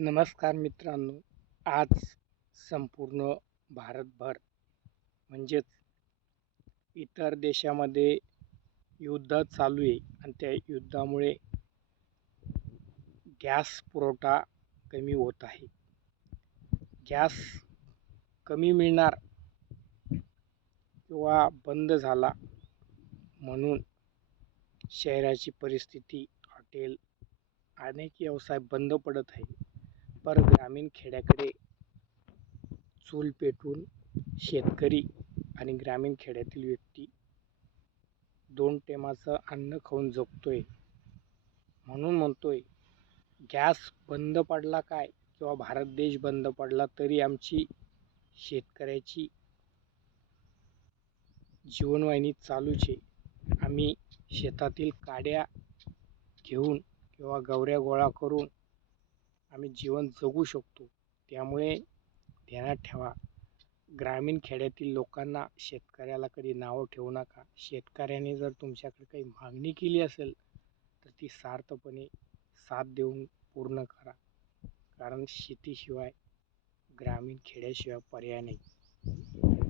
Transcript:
नमस्कार मित्रांनो. आज संपूर्ण भारतभर म्हणजेच इतर देशामध्ये युद्ध चालू आहे आणि त्या युद्धामुळे गॅस पुरवठा कमी होत आहे. गॅस कमी मिळणार किंवा बंद झाला म्हणून शहराची परिस्थिती, हॉटेल, अनेक व्यवसाय बंद पडत आहे. पर ग्रामीण खेड्याकडे चूल पेटवून शेतकरी आणि ग्रामीण खेड्यातील व्यक्ती 2 टायमाचं अन्न खाऊन जगतोय. म्हणून म्हणतोय, गॅस बंद पडला काय किंवा भारत देश बंद पडला तरी आमची शेतकऱ्याची जीवनवाहिनी चालूच आहे. आम्ही शेतातील काड्या घेऊन किंवा गवऱ्या गोळा करून आम्ही जीवन जगू शकतो. त्यामुळे ध्यानात ठेवा, ग्रामीण खेड्यातील लोकांना शेतकऱ्याला कधी नावं ठेवू नका. शेतकऱ्याने जर तुमच्याकडे काही मागणी केली असेल तर ती सार्थपणे साथ देऊन पूर्ण करा. कारण शेतीशिवाय, ग्रामीण खेड्याशिवाय पर्याय नाही.